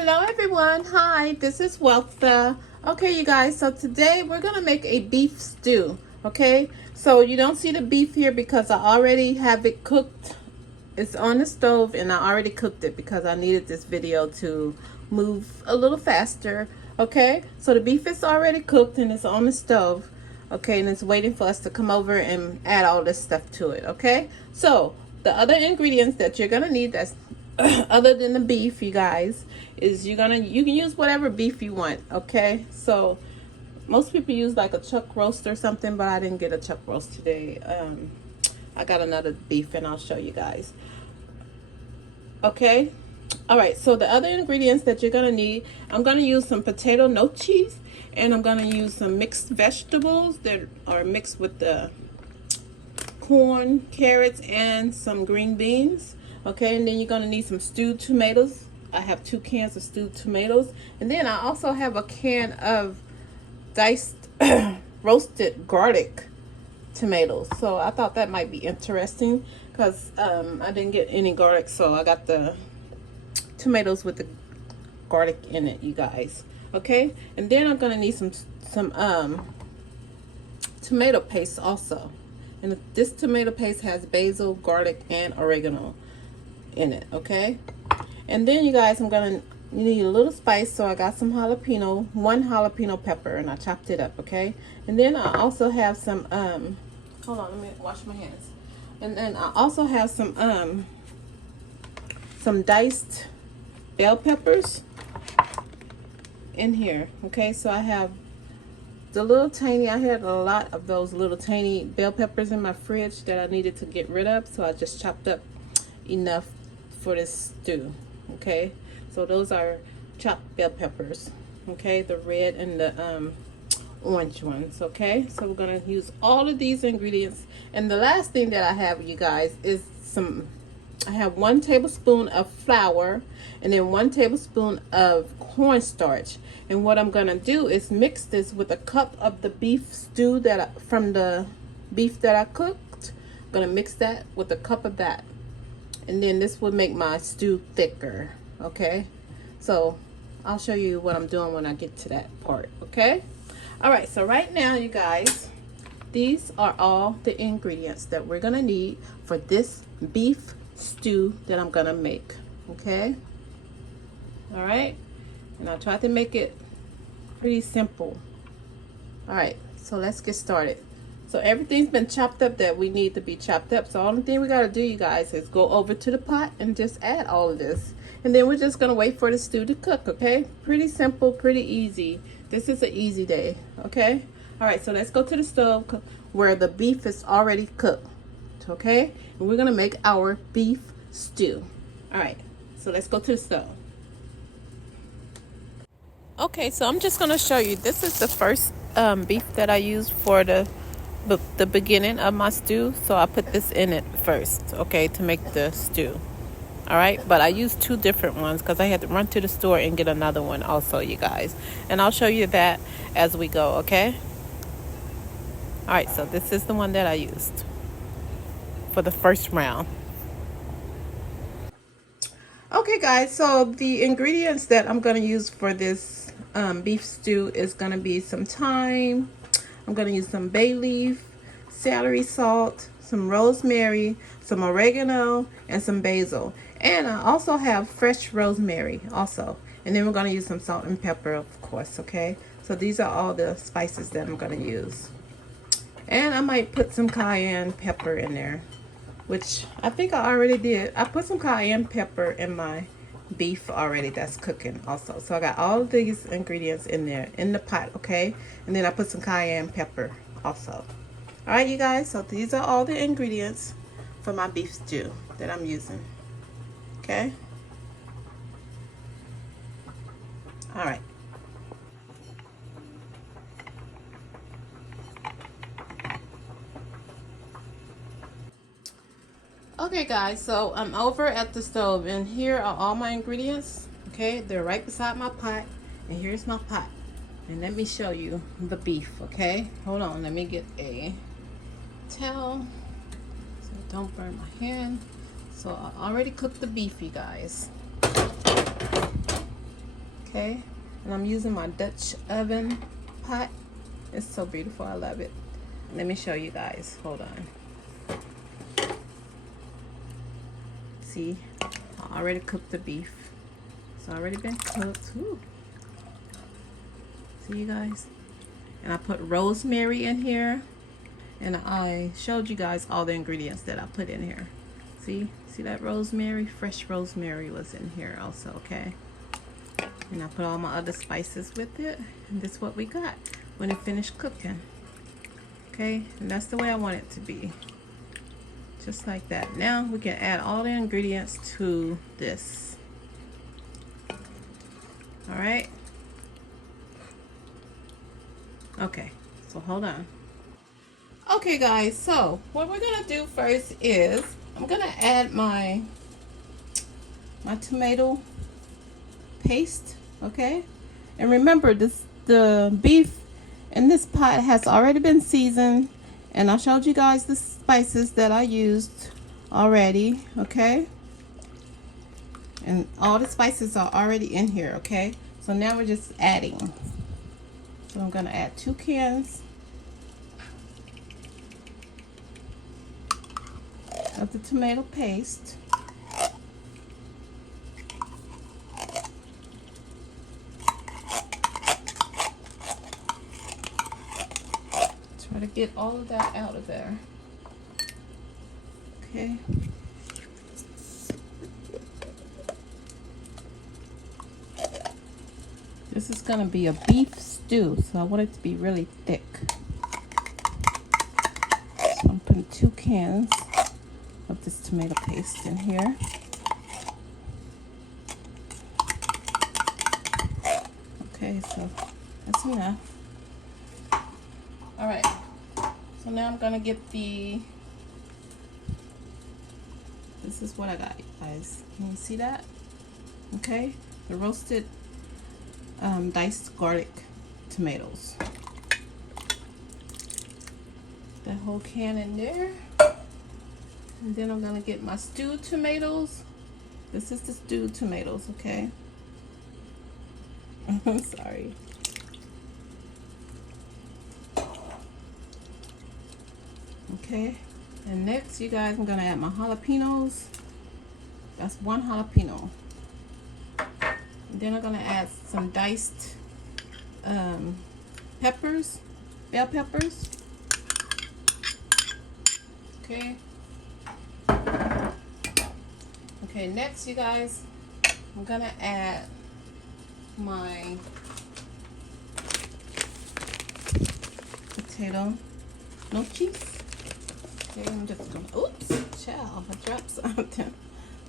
Hello everyone, hi, this is Weltha. Okay you guys, so today we're gonna make a beef stew. Okay, so you don't see the beef here because I already have it cooked. It's on the stove and I already cooked it because I needed this video to move a little faster. Okay, so the beef is already cooked and it's on the stove. Okay, and it's waiting for us to come over and add all this stuff to it. Okay, so the other ingredients that you're gonna need that's other than the beef, you guys, is you can use whatever beef you want. Okay, so most people use like a chuck roast or something, but I didn't get a chuck roast today. I got another beef and I'll show you guys. Okay, all right, so the other ingredients that you're gonna need, I'm gonna use some potato no cheese, and I'm gonna use some mixed vegetables that are mixed with the corn, carrots, and some green beans. Okay, and then you're gonna need some stewed tomatoes. I have 2 cans of stewed tomatoes, and then I also have a can of diced roasted garlic tomatoes. So I thought that might be interesting because I didn't get any garlic, so I got the tomatoes with the garlic in it, you guys. Okay, and then I'm gonna need some tomato paste also, and this tomato paste has basil, garlic, and oregano in it. Okay, and then you guys, you need a little spice, so I got some jalapeno, 1 jalapeno pepper, and I chopped it up. Okay, and then I also have some hold on, let me wash my hands. And then I also have some diced bell peppers in here. Okay, so I have the little tiny, I had a lot of those little tiny bell peppers in my fridge that I needed to get rid of, so I just chopped up enough for this stew. Okay, so those are chopped bell peppers. Okay, the red and the orange ones. Okay, so we're gonna use all of these ingredients, and the last thing that I have, you guys, is I have 1 tablespoon of flour and then 1 tablespoon of cornstarch. And what I'm gonna do is mix this with a cup of the beef stew from the beef that I cooked. I'm gonna mix that with a cup of that, and then this will make my stew thicker. Okay, so I'll show you what I'm doing when I get to that part. Okay, all right, so right now, you guys, these are all the ingredients that we're gonna need for this beef stew that I'm gonna make. Okay, all right, and I tried to make it pretty simple. All right, so let's get started. So everything's been chopped up that we need to be chopped up. So the only thing we got to do, you guys, is go over to the pot and just add all of this, and then we're just gonna wait for the stew to cook. Okay, pretty simple, pretty easy. This is an easy day. Okay, all right, so let's go to the stove where the beef is already cooked. Okay, and we're gonna make our beef stew. All right, so let's go to the stove. Okay, so I'm just gonna show you, this is the first beef that I used for the beginning of my stew, so I put this in it first, okay, to make the stew. All right, but I used 2 different ones because I had to run to the store and get another one also, you guys, and I'll show you that as we go. Okay, all right, so this is the one that I used for the first round. Okay guys, so the ingredients that I'm going to use for this beef stew is going to be some thyme. I'm going to use some bay leaf, celery salt, some rosemary, some oregano, and some basil. And I also have fresh rosemary also. And then we're going to use some salt and pepper, of course. Okay, so these are all the spices that I'm going to use. And I might put some cayenne pepper in there, which I think I already did. I put some cayenne pepper in my beef already that's cooking also. So I got all of these ingredients in there in the pot. Okay, and then I put some cayenne pepper also. All right, you guys, so these are all the ingredients for my beef stew that I'm using. Okay, all right. Okay guys, so I'm over at the stove, and here are all my ingredients. Okay, they're right beside my pot, and here's my pot, and let me show you the beef. Okay, hold on, let me get a towel so don't burn my hand. So I already cooked the beef, you guys. Okay, and I'm using my Dutch oven pot. It's so beautiful, I love it. Let me show you guys, hold on. See, I already cooked the beef. It's already been cooked. Ooh. See you guys? And I put rosemary in here. And I showed you guys all the ingredients that I put in here. See that rosemary? Fresh rosemary was in here also, okay? And I put all my other spices with it. And this is what we got when it finished cooking. Okay, and that's the way I want it to be. Just like that. Now we can add all the ingredients to this. Alright. Okay, so hold on. Okay guys, so what we're gonna do first is I'm gonna add my tomato paste, okay? And remember, the beef in this pot has already been seasoned, and I showed you guys the spices that I used already, okay? And all the spices are already in here, okay? So now we're just adding. So I'm gonna add 2 cans of the tomato paste. Try to get all of that out of there. Okay. This is gonna be a beef stew, so I want it to be really thick. So I'm putting 2 cans of this tomato paste in here. Okay, so that's enough. All right, so now I'm gonna get this is what I got, you guys. Can you see that? Okay, the roasted diced garlic tomatoes. That whole can in there. And then I'm gonna get my stewed tomatoes. This is the stewed tomatoes, okay? I'm sorry. Okay, and next, you guys, I'm gonna add my jalapenos. That's 1 jalapeno. And then I'm gonna add some diced peppers, bell peppers. Okay. Okay, next, you guys, I'm gonna add my potato noches. Okay, I'm just gonna, oops, child, I dropped something.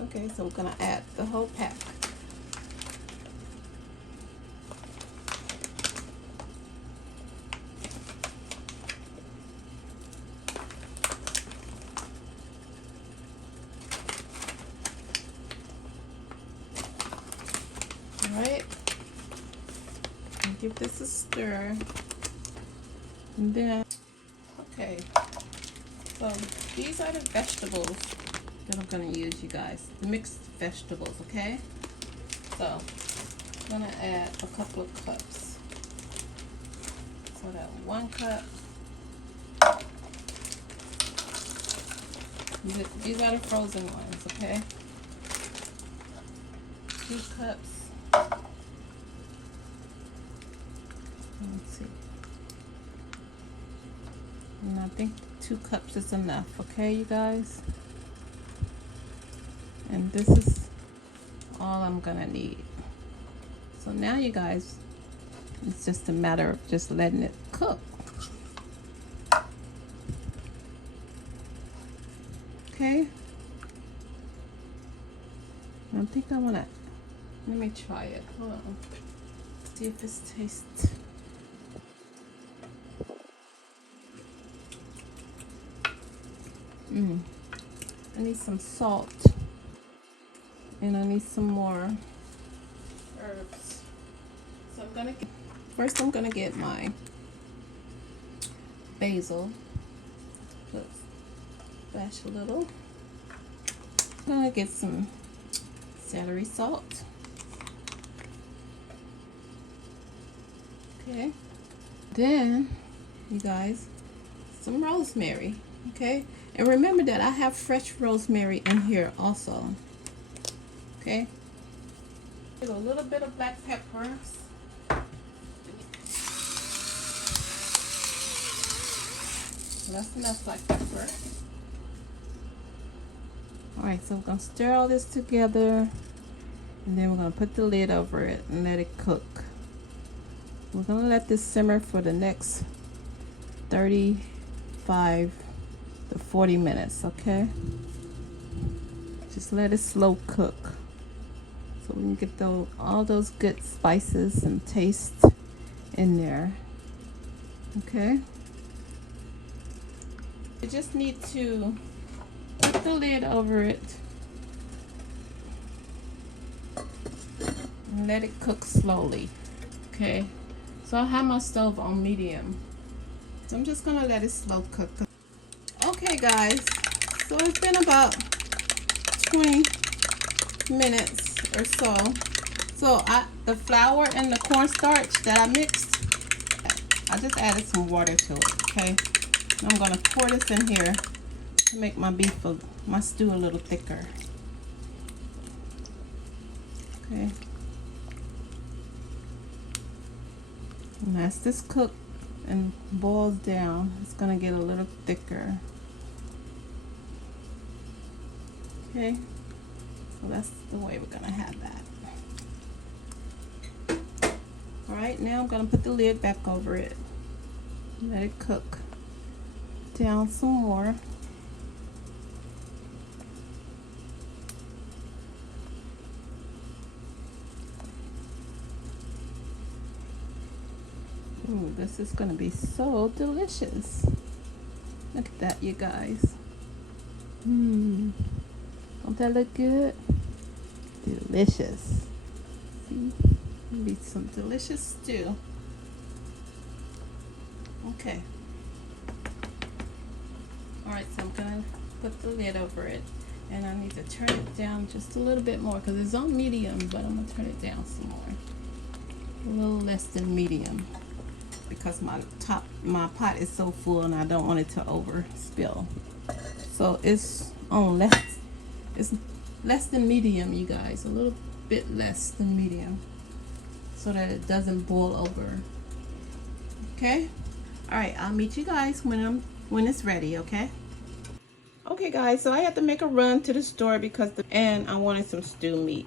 Okay, so we're gonna add the whole pack. Alright, give this a stir, and then, okay, so these are the vegetables that I'm going to use, you guys, the mixed vegetables, okay? So I'm going to add a couple of cups. So that 1 cup, these are the frozen ones, okay? 2 cups. Let's see. And I think 2 cups is enough, okay, you guys? And this is all I'm gonna need. So now, you guys, it's just a matter of just letting it cook. Okay? I think I wanna, let me try it. Hold on. See if it tastes. I need some salt, and I need some more herbs. So first I'm gonna get my basil. Let's splash a little. I'm gonna get some celery salt. Okay. Then, you guys, some rosemary. Okay. And remember that I have fresh rosemary in here also. Okay. A little bit of black peppers. That's enough black pepper. Alright, so we're going to stir all this together. And then we're going to put the lid over it and let it cook. We're going to let this simmer for the next 35 to 40 minutes, okay? Just let it slow cook. So we can get all those good spices and taste in there. Okay? You just need to put the lid over it and let it cook slowly. Okay? So I have my stove on medium. So I'm just gonna let it slow cook. Okay guys, so it's been about 20 minutes or so. So the flour and the cornstarch that I mixed, I just added some water to it, okay? I'm gonna pour this in here to make my my stew a little thicker. Okay. And as this cooks and boils down, it's gonna get a little thicker. Okay. So that's the way we're gonna have that. All right, now I'm gonna put the lid back over it. Let it cook down some more. Ooh, this is gonna be so delicious. Look at that, you guys. Don't that look good? Delicious. See? Be some delicious stew. Okay. Alright, so I'm gonna put the lid over it, and I need to turn it down just a little bit more because it's on medium, but I'm gonna turn it down some more. A little less than medium because my pot is so full and I don't want it to over spill. So it's less than medium, you guys, a little bit less than medium, so that it doesn't boil over. Okay. All right, I'll meet you guys when it's ready. Okay. Okay guys, so I had to make a run to the store because and I wanted some stew meat.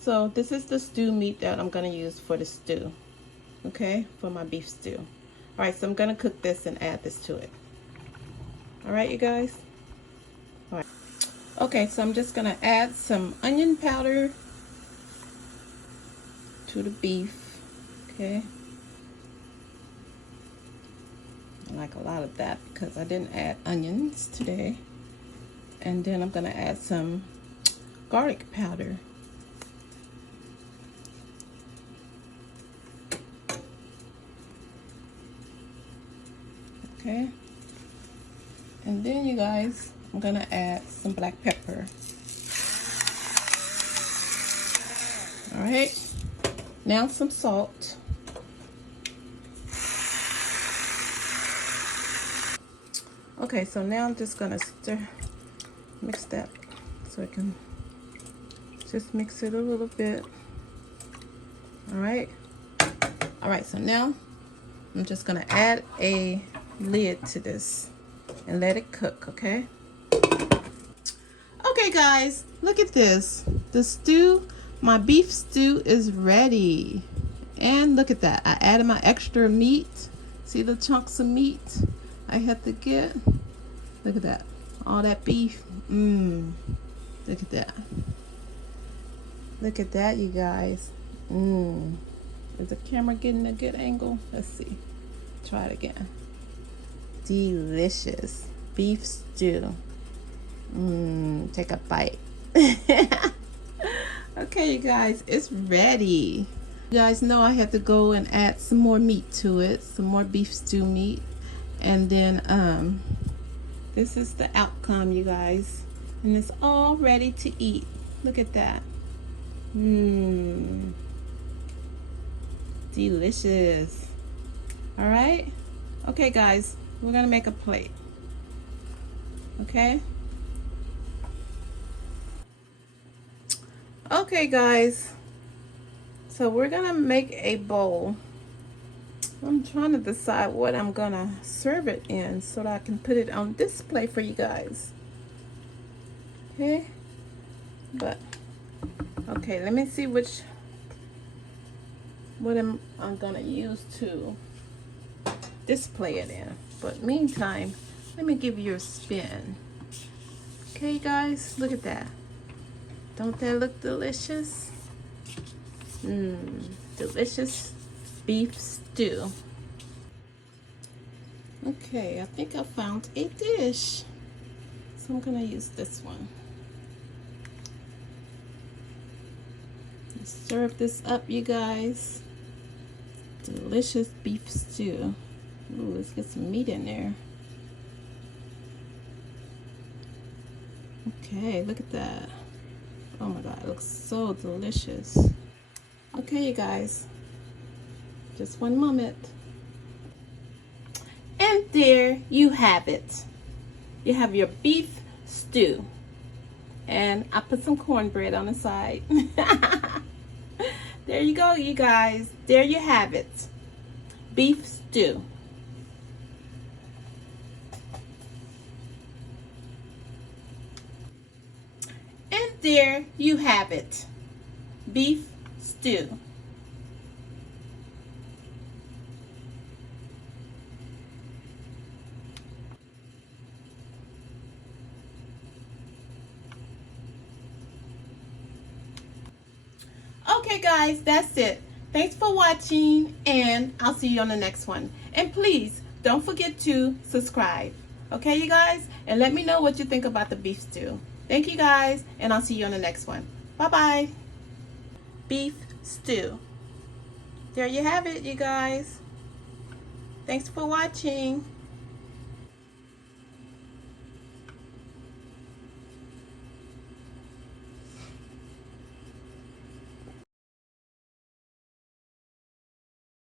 So this is the stew meat that I'm gonna use for the stew. Okay, for my beef stew. All right, so I'm gonna cook this and add this to it. All right, you guys. All right. Okay, so I'm just gonna add some onion powder to the beef. Okay. I like a lot of that because I didn't add onions today. And then I'm gonna add some garlic powder. Okay. And then you guys, I'm gonna add some black pepper. All right. Now some salt. Okay, so now I'm just gonna mix that so I can just mix it a little bit. All right. All right, so now I'm just gonna add a lid to this and let it cook, okay? Okay guys, look at this. The stew, my beef stew is ready. And look at that, I added my extra meat. See the chunks of meat I had to get? Look at that, all that beef. Look at that. Look at that, you guys. Is the camera getting a good angle? Let's see. Try it again. Delicious beef stew. Take a bite. Okay, you guys, it's ready. You guys know I had to go and add some more meat to it, some more beef stew meat. And then this is the outcome, you guys. And it's all ready to eat. Look at that. delicious. All right. Okay, guys, we're gonna make a plate. Okay. Okay, guys. So we're gonna make a bowl. I'm trying to decide what I'm gonna serve it in so that I can put it on display for you guys. Okay. But okay, let me see what I'm gonna use to display it in. But meantime, let me give you a spin. Okay, guys, look at that. Don't that look delicious? Delicious beef stew. Okay, I think I found a dish. So I'm gonna use this one. Let's serve this up, you guys. Delicious beef stew. Ooh, let's get some meat in there. Okay, look at that. Oh my God, it looks so delicious. Okay, you guys, just one moment. And there you have it. You have your beef stew. And I put some cornbread on the side. There you go, you guys. There you have it. Beef stew. And there you have it. Beef stew. Okay, guys, that's it. Thanks for watching, and I'll see you on the next one. And please, don't forget to subscribe. Okay, you guys? And let me know what you think about the beef stew. Thank you, guys, and I'll see you on the next one. Bye-bye. Beef stew. There you have it, you guys. Thanks for watching.